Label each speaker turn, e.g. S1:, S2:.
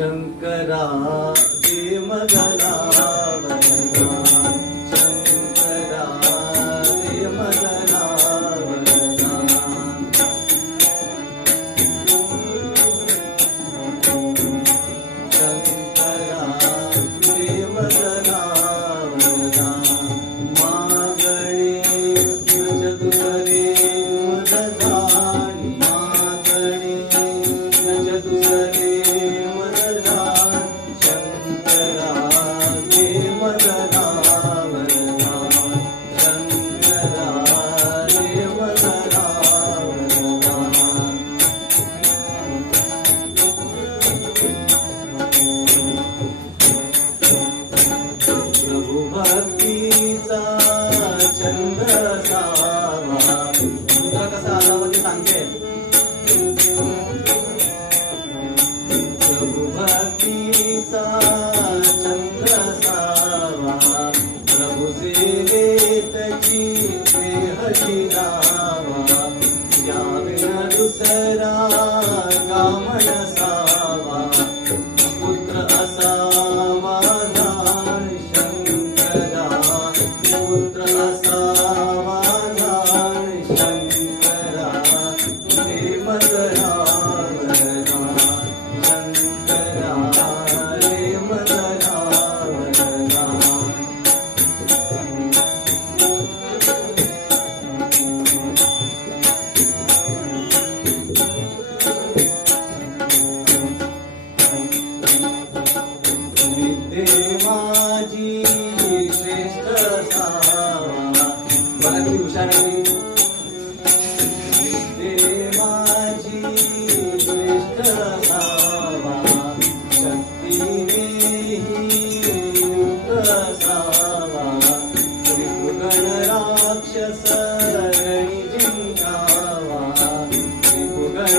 S1: शङ्करा मदरा भक्तीचा छंद सावा। प्रभु सेवेतची देहची रावा याविना दुसरा कामन सावा। पुत्र असावा धान शंकरा। पुत्र असावा धान शंकरा। प्रेम करा विद्येमाजी श्रेष्ठ सावा मला किती हुशार आहे. विद्येमाजी सावा शक्तीने युक्त सावा त्रिभुवन राक्षस रणिजिंकावा त्रिभुवन